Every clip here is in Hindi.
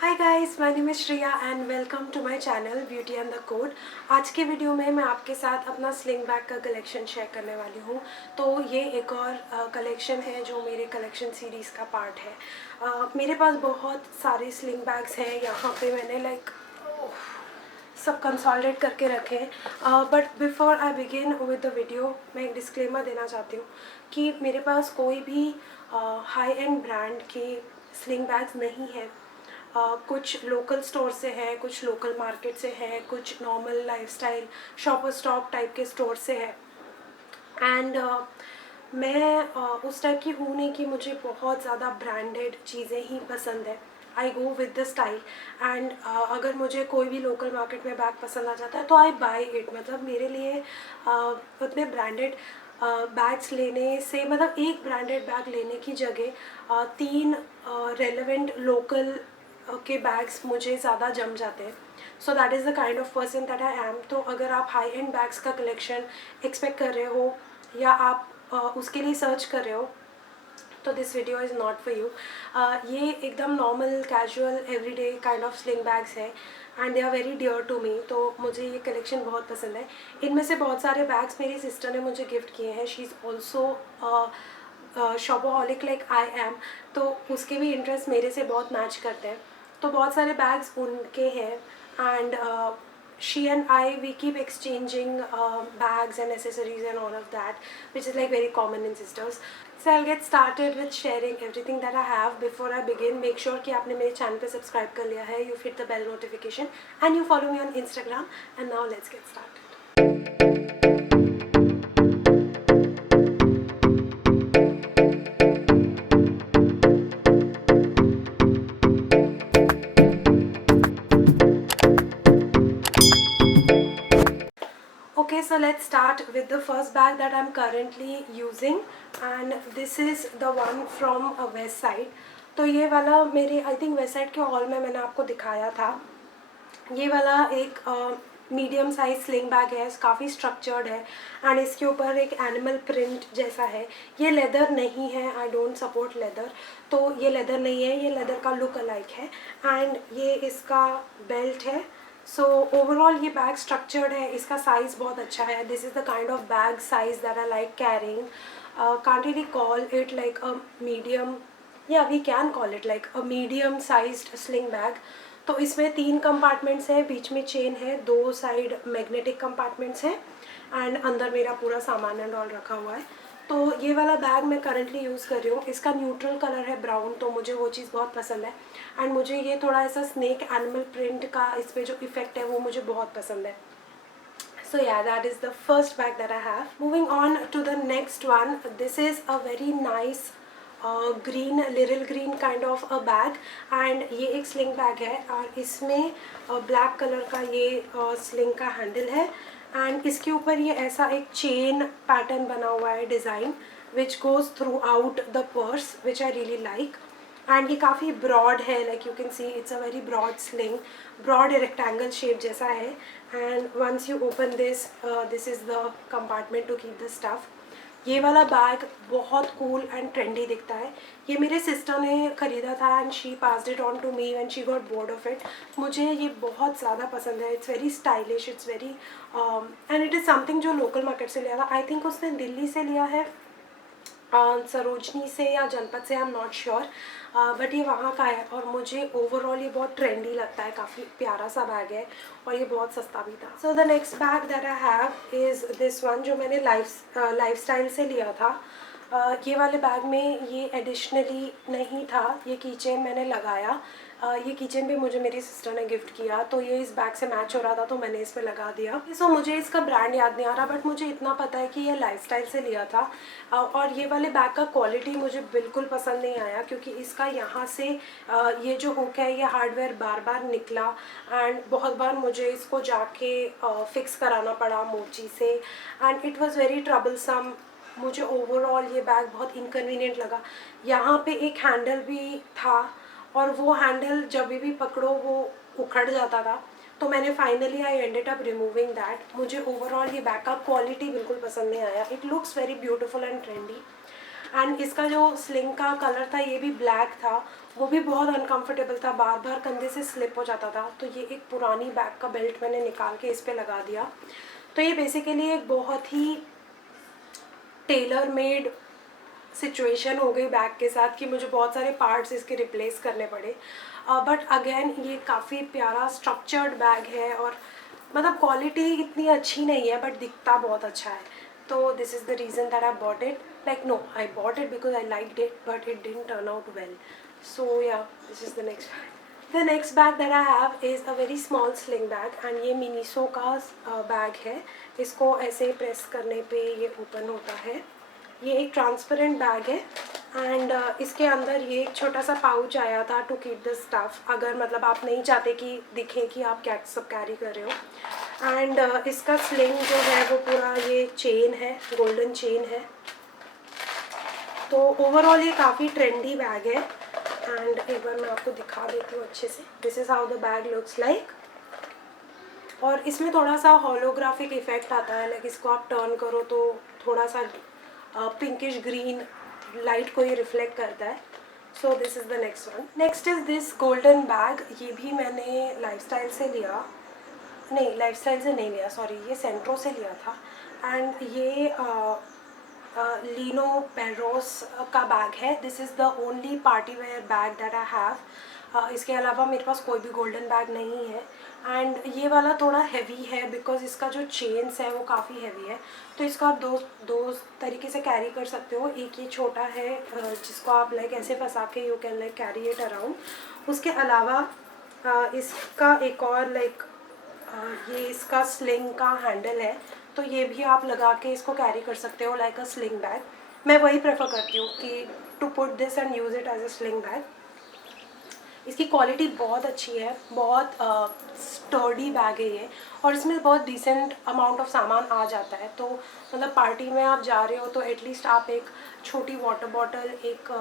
Hi guys, my name is Shreya and welcome to my channel beauty and the code. आज के वीडियो में मैं आपके साथ अपना स्लिंग बैग का कलेक्शन शेयर करने वाली हूँ। तो ये एक और कलेक्शन है जो मेरे कलेक्शन सीरीज़ का पार्ट है। मेरे पास बहुत सारे स्लिंग बैग्स हैं। यहाँ पे मैंने सब कंसोलिडेट करके रखे हैं। But before I begin with the video, मैं एक डिस्क्लेमर देना चाहती हूँ कि मेरे पास कोई भी हाई एंड ब्रांड के स्लिंग बैग्स नहीं है। कुछ लोकल स्टोर से हैं, कुछ लोकल मार्केट से हैं, कुछ normal lifestyle shopper stop type के स्टोर से है। एंड मैं उस टाइप की हूँ नहीं कि मुझे बहुत ज़्यादा ब्रांडेड चीज़ें ही पसंद है। I go with the style. And अगर मुझे कोई भी लोकल मार्केट में बैग पसंद आ जाता है तो आई बाई इट। मतलब मेरे लिए उतने ब्रांडेड बैग्स लेने से, मतलब एक ब्रांडेड बैग लेने की जगह तीन रेलेवेंट लोकल के बैग्स मुझे ज़्यादा जम जाते हैं। So that is the kind of person that I am. तो अगर आप हाई एंड बैग्स का कलेक्शन एक्सपेक्ट कर रहे हो या आप उसके लिए सर्च कर रहे हो तो this video is not for you. ये एकदम normal casual everyday kind of sling bags है and they are very dear to me. तो मुझे ये कलेक्शन बहुत पसंद है। इनमें से बहुत सारे बैग्स मेरी सिस्टर ने मुझे गिफ्ट किए हैं। She is also shopaholic like I am. तो उसके भी इंटरेस्ट मेरे से बहुत मैच करते हैं। तो बहुत सारे बैग्स उनके हैं and she and I, we keep exchanging bags and accessories and all of that, which is like very common in sisters. So I'll get started with sharing everything that I have. Before I begin, make sure कि आपने मेरे चैनल पे सब्सक्राइब कर लिया है, you hit the bell notification and you follow me on Instagram. And now let's get started. Okay, so let's start with the first bag that I'm currently using and this is the one from West Side. तो ये वाला मेरे आई थिंक वेस्ट साइड के हॉल में मैंने आपको दिखाया था। ये वाला एक मीडियम साइज स्लिंग बैग है, काफ़ी स्ट्रक्चर्ड है एंड इसके ऊपर एक एनिमल प्रिंट जैसा है। ये लेदर नहीं है, आई डोंट सपोर्ट लेदर, तो ये लेदर नहीं है, ये लेदर का लुक अलाइक है। एंड ये इसका बेल्ट है। सो ओवरऑल ये बैग स्ट्रक्चर्ड है, इसका साइज़ बहुत अच्छा है। This is the kind of bag size that I like carrying. can't really call it like a medium, yeah we can call it like a medium sized sling bag. तो इसमें 3 कंपार्टमेंट्स हैं, बीच में चेन है, 2 साइड मैग्नेटिक कंपार्टमेंट्स हैं एंड अंदर मेरा पूरा सामान एंड ऑल रखा हुआ है। तो ये वाला बैग मैं करंटली यूज़ कर रही हूँ। इसका न्यूट्रल कलर है ब्राउन, तो मुझे वो चीज़ बहुत पसंद है एंड मुझे ये थोड़ा ऐसा स्नेक एनिमल प्रिंट का इस पर जो इफेक्ट है वो मुझे बहुत पसंद है। So yeah, that is the first bag that I have. Moving on to the next one, this is a very nice green, little green kind of a bag and ये एक sling bag है और इसमें black color का ये sling का handle है and इसके ऊपर ये ऐसा एक chain pattern बना हुआ है design which goes throughout the purse, which I really like. And ये काफ़ी ब्रॉड है, like you can see it's a very broad sling, broad rectangle shape जैसा है। And once you open this, this is the compartment to keep the stuff. ये वाला बैग बहुत कूल एंड ट्रेंडी दिखता है। ये मेरे सिस्टर ने ख़रीदा था and she passed it on to me and she got bored of it. मुझे ये बहुत ज़्यादा पसंद है। It's very stylish, it's very and it is something जो लोकल मार्केट से लिया था। आई थिंक उसने दिल्ली से लिया है, सरोजनी से या जनपद से, I am not sure, but ये वहाँ का है और मुझे ओवरऑल ये बहुत ट्रेंडी लगता है। काफ़ी प्यारा सा बैग है और ये बहुत सस्ता भी था। So the next bag that I have is this one, जो मैंने लाइफस्टाइल से लिया था। ये वाले बैग में ये एडिशनली नहीं था, ये कीचेन मैंने लगाया। ये कीचेन भी मुझे मेरी सिस्टर ने गिफ्ट किया, तो ये इस बैग से मैच हो रहा था तो मैंने इस पर लगा दिया। सो मुझे इसका ब्रांड याद नहीं आ रहा, बट मुझे इतना पता है कि ये लाइफस्टाइल से लिया था। और ये वाले बैग का क्वालिटी मुझे बिल्कुल पसंद नहीं आया क्योंकि इसका यहाँ से ये जो हुक है ये हार्डवेयर बार बार निकला एंड बहुत बार मुझे इसको जाके फिक्स कराना पड़ा मोची से and it was very troublesome. मुझे ओवरऑल ये बैग बहुत इनकन्वीनियंट लगा। यहाँ पे एक हैंडल भी था और वो हैंडल जब भी पकड़ो वो उखड़ जाता था, तो मैंने finally I ended up removing that. मुझे ओवरऑल ये बैग का क्वालिटी बिल्कुल पसंद नहीं आया। It looks very beautiful and trendy and इसका जो स्लिंग का कलर था ये भी ब्लैक था, वो भी बहुत अनकंफर्टेबल था, बार बार कंधे से स्लिप हो जाता था। तो ये एक पुरानी बैग का बेल्ट मैंने निकाल के इस पर लगा दिया। तो ये बेसिकली एक बहुत ही टेलर मेड सिचुएशन हो गई बैग के साथ कि मुझे बहुत सारे पार्ट्स इसके रिप्लेस करने पड़े। बट अगेन ये काफ़ी प्यारा स्ट्रक्चर्ड बैग है और मतलब क्वालिटी इतनी अच्छी नहीं है बट दिखता बहुत अच्छा है। तो this is the reason that I bought it, like no I bought it because I liked it but it didn't turn out well. So yeah this is the next bag. The next bag that I have is a very small sling bag and ये मिनीसो का बैग है। इसको ऐसे प्रेस करने पे ये ओपन होता है। ये एक ट्रांसपेरेंट बैग है एंड इसके अंदर ये एक छोटा सा पाउच आया था टू कीप द स्टफ, अगर मतलब आप नहीं चाहते कि दिखे कि आप क्या सब कैरी कर रहे हो। एंड इसका स्लिंग जो है वो पूरा ये चेन है, गोल्डन चेन है। तो ओवरऑल ये काफ़ी ट्रेंडी बैग है एंड एक बार मैं आपको दिखा देती हूँ अच्छे से। This is how the bag looks like. और इसमें थोड़ा सा होलोग्राफिक इफेक्ट आता है, लाइक इसको आप टर्न करो तो थोड़ा सा पिंकिश ग्रीन लाइट को ये रिफ्लेक्ट करता है। So this is the next one. Next is this golden bag. ये भी मैंने लाइफस्टाइल से लिया, नहीं लाइफस्टाइल से नहीं लिया, सॉरी, ये सेंट्रो से लिया था। एंड ये लीनो पेरोस का बैग है। This is the only party wear bag that I have. इसके अलावा मेरे पास कोई भी गोल्डन बैग नहीं है। एंड ये वाला थोड़ा हैवी है बिकॉज इसका जो चेन्स है वो काफ़ी हैवी है। तो इसको आप दो तरीके से कैरी कर सकते हो। एक ये छोटा है जिसको आप लाइक ऐसे फंसा के you can like carry it around. उसके अलावा इसका एक और लाइक ये इसका स्लिंग का हैंडल है, तो ये भी आप लगा के इसको कैरी कर सकते हो लाइक अ स्लिंग बैग। मैं वही प्रेफर करती हूँ कि to put this and use it as a sling bag. इसकी क्वालिटी बहुत अच्छी है, बहुत स्टर्डी बैग है ये, और इसमें बहुत डिसेंट अमाउंट ऑफ सामान आ जाता है। तो मतलब पार्टी में आप जा रहे हो तो एटलीस्ट आप एक छोटी वाटर बॉटल, एक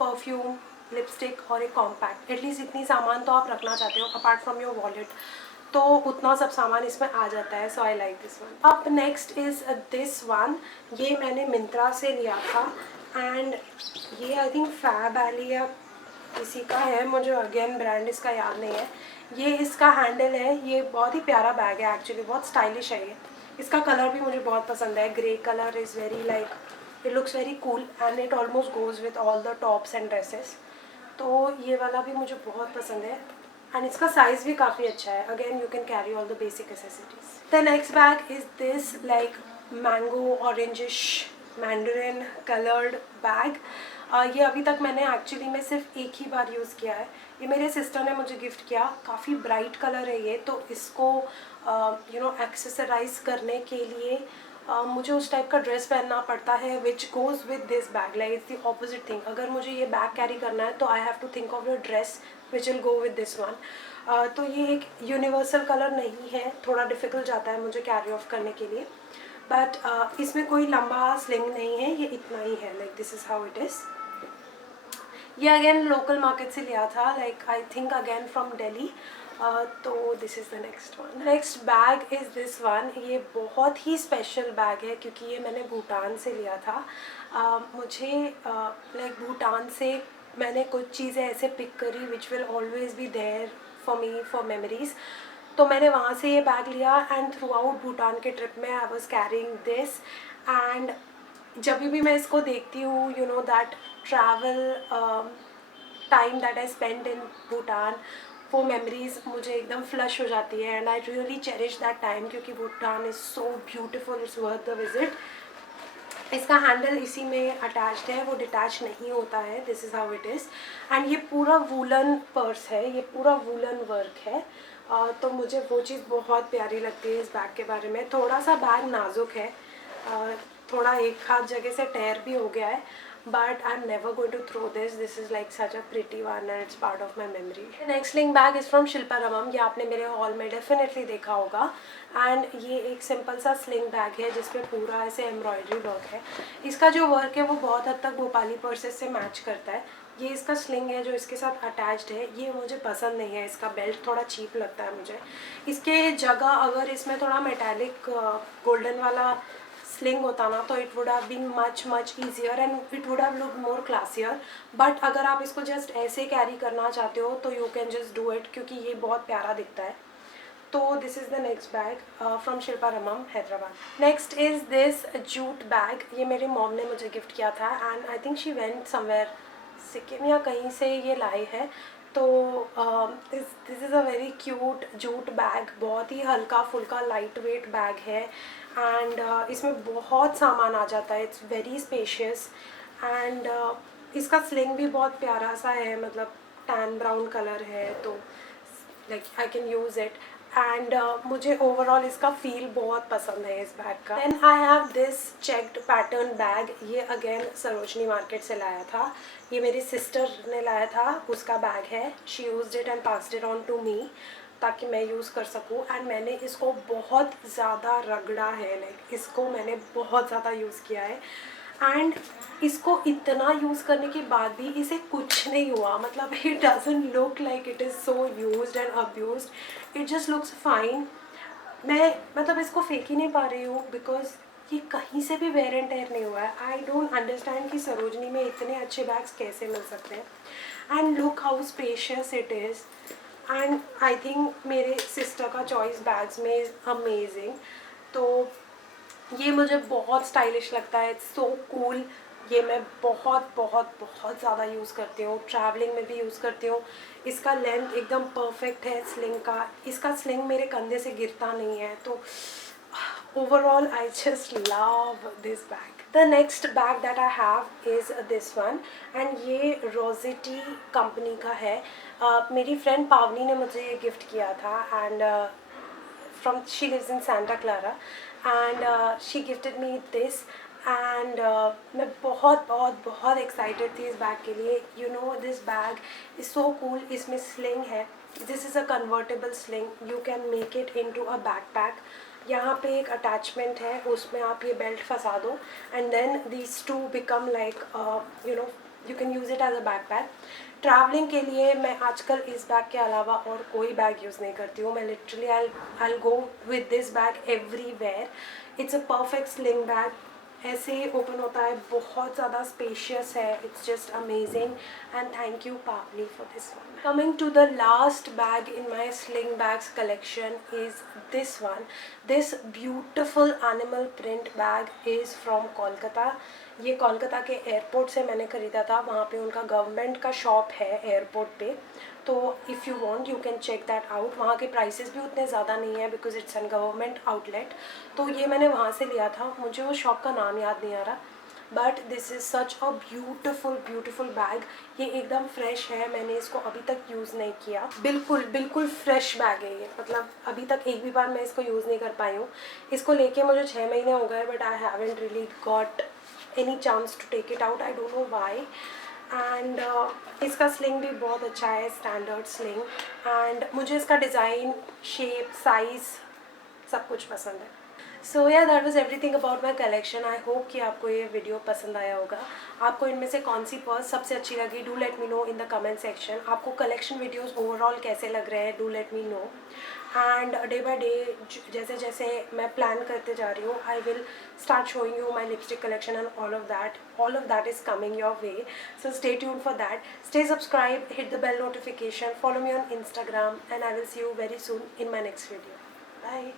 परफ्यूम, लिपस्टिक और एक कॉम्पैक्ट, एटलीस्ट इतनी सामान तो आप रखना चाहते हो अपार्ट फ्रॉम योर वॉलेट, तो उतना सब सामान इसमें आ जाता है। सो आई लाइक दिस वन। अब नेक्स्ट इज़ दिस वन। ये मैंने मिंत्रा से लिया था एंड ये आई थिंक फैब वैली या इसी का है, मुझे अगेन ब्रांड इसका याद नहीं है। ये इसका हैंडल है। ये बहुत ही प्यारा बैग है एक्चुअली, बहुत स्टाइलिश है ये। इसका कलर भी मुझे बहुत पसंद है। Grey colour is very like it looks very cool and it almost goes with all the tops and dresses. तो ये वाला भी मुझे बहुत पसंद है एंड इसका साइज़ भी काफ़ी अच्छा है। Again you can carry all the basic accessories. The next bag is this like mango orangish Mandarin coloured bag. ये अभी तक मैंने एक्चुअली में सिर्फ एक ही बार यूज़ किया है। ये मेरे सिस्टर ने मुझे गिफ्ट किया। काफ़ी ब्राइट कलर है ये, तो इसको एक्सेसराइज करने के लिए मुझे उस टाइप का ड्रेस पहनना पड़ता है which goes with this bag. Like it's the opposite thing. अगर मुझे ये बैग कैरी करना है तो I have to think of your dress which will go with this one. तो ये एक यूनिवर्सल कलर नहीं है, थोड़ा डिफ़िकल्ट जाता है मुझे कैरी ऑफ करने के लिए। बट इसमें कोई लंबा स्लिंग नहीं है, ये इतना ही है। Like this is how it is. ये अगेन लोकल मार्केट से लिया था, like I think again from Delhi. तो this is the next one. Next bag is this one. ये बहुत ही स्पेशल बैग है क्योंकि ये मैंने भूटान से लिया था। मुझे लाइक भूटान से मैंने कुछ चीज़ें ऐसे पिक करी which will always be there for me for memories. तो मैंने वहाँ से ये बैग लिया एंड थ्रू आउट भूटान के ट्रिप में I was carrying this. And जब भी मैं इसको देखती हूँ, you know that travel time that I spend in Bhutan, वो मेमोरीज मुझे एकदम फ्लश हो जाती है and I really cherish that time क्योंकि Bhutan is so beautiful, it's worth the visit. इसका हैंडल इसी में अटैच्ड है, वो डिटैच नहीं होता है। This is how it is. And ये पूरा वूलन पर्स है, ये पूरा वूलन वर्क है। तो मुझे वो चीज़ बहुत प्यारी लगती है इस बैग के बारे में। थोड़ा सा बैग नाजुक है, थोड़ा एक हाथ जगह से टेयर भी हो गया है, but I'm never going to throw this. This is like such a pretty one and it's part of my memory. The next sling bag is from Shilpa Ramam. ये आपने मेरे हॉल में डेफिनेटली देखा होगा। एंड ये एक सिंपल सा स्लिंग बैग है जिसपे पूरा ऐसे एम्ब्रॉयडरी वर्क है। इसका जो वर्क है वो बहुत हद तक भोपाली पर्सेस से मैच करता है। ये इसका स्लिंग है जो इसके साथ अटैच्ड है, ये मुझे पसंद नहीं है। इसका बेल्ट थोड़ा चीप लगता है मुझे। इसके जगह अगर इसमें थोड़ा मेटालिक गोल्डन वाला स्लिंग होता ना तो it would have been much easier and it would have look more classier. But अगर आप इसको जस्ट ऐसे कैरी करना चाहते हो तो you can just do it, क्योंकि ये बहुत प्यारा दिखता है. तो this is the next bag from Shilparamam Hyderabad. Next is this jute bag. ये मेरे मॉम ने मुझे गिफ्ट किया था and I think she went somewhere Sikkim या कहीं से ये लाई है. तो this is a very cute jute bag. बहुत ही हल्का फुल्का लाइट वेट बैग है एंड इसमें बहुत सामान आ जाता है. इट्स वेरी स्पेशियस एंड इसका स्लिंग भी बहुत प्यारा सा है, मतलब टैन ब्राउन कलर है, तो like I can use it. And मुझे ओवरऑल इसका फील बहुत पसंद है इस बैग का. Then I have this checked pattern bag. ये अगेन सरोजनी मार्केट से लाया था. ये मेरी सिस्टर ने लाया था, उसका बैग है. She used it and passed it on to me ताकि मैं यूज़ कर सकूँ. एंड मैंने इसको बहुत ज़्यादा रगड़ा है, लाइक इसको मैंने बहुत ज़्यादा यूज़ किया है. एंड इसको इतना यूज़ करने के बाद भी इसे कुछ नहीं हुआ. मतलब it doesn't look like it is so used and abused. It just looks fine. मैं मतलब इसको फेंक ही नहीं पा रही हूँ बिकॉज ये कहीं से भी वेयर एंड टेयर नहीं हुआ है. आई डोंट अंडरस्टैंड कि सरोजनी में इतने अच्छे बैग्स कैसे मिल सकते हैं. And look how spacious it is. And I think मेरे सिस्टर का चॉइस बैग्स में इज़ अमेजिंग. तो ये मुझे बहुत स्टाइलिश लगता है. It's so cool. ये मैं बहुत बहुत बहुत ज़्यादा यूज़ करती हूँ. ट्रैवलिंग में भी यूज़ करती हूँ. इसका लेंथ एकदम परफेक्ट है स्लिंग का. इसका स्लिंग मेरे कंधे से गिरता नहीं है. तो overall I just love this bag. The next bag that I have is this one and ये रोजिटी कंपनी का है. मेरी फ्रेंड पावनी ने मुझे ये गिफ्ट किया था and she lives in Santa Clara and she gifted me this and मैं बहुत बहुत बहुत एक्साइटेड थी इस बैग के लिए. You know this bag is so cool. इसमें स्लिंग है. This is a convertible sling. You can make it into a backpack. यहाँ पे एक अटैचमेंट है, उसमें आप ये बेल्ट फंसा दो and then these two become like you know you can use it as a backpack. Travelling के लिए मैं आजकल इस बैग के अलावा और कोई बैग यूज़ नहीं करती हूँ. मैं literally I go with this bag everywhere. It's a perfect sling bag. ऐसे ही ओपन होता है, बहुत ज़्यादा स्पेशियस है. It's just amazing and thank you Pavani for this one. Coming to the last bag in my sling bags collection is this one. This beautiful animal print bag is from Kolkata. ये कोलकाता के एयरपोर्ट से मैंने ख़रीदा था. वहाँ पे उनका गवर्नमेंट का शॉप है एयरपोर्ट पे. तो if you want you can check that out. वहाँ के प्राइसेस भी उतने ज़्यादा नहीं है because it's an government outlet. तो ये मैंने वहाँ से लिया था. मुझे वो शॉप का नाम याद नहीं आ रहा. But this is such a beautiful bag. ये एकदम फ्रेश है. मैंने इसको अभी तक यूज़ नहीं किया. बिल्कुल फ्रेश बैग है ये. मतलब अभी तक एक भी बार मैं इसको यूज़ नहीं कर पाई हूँ. इसको लेके मुझे 6 महीने हो गए but I haven't really got any chance to take it out. I don't know why. And इसका स्लिंग भी बहुत अच्छा है, स्टैंडर्ड स्लिंग. एंड मुझे इसका डिज़ाइन, शेप, साइज़ सब कुछ पसंद है. सो या that was everything about my collection. I hope कि आपको ये वीडियो पसंद आया होगा. आपको इनमें से कौन सी पर्स सबसे अच्छी लगी? Do let me know in the comment section. आपको कलेक्शन वीडियोस ओवरऑल कैसे लग रहे हैं? Do let me know. And day by day जैसे जैसे मैं प्लान करते जा रही हूँ I will start showing you my lipstick collection and all of that is coming your way. So stay tuned for that. Stay subscribed, hit the bell notification, follow me on Instagram and I will see you very soon in my next video. Bye.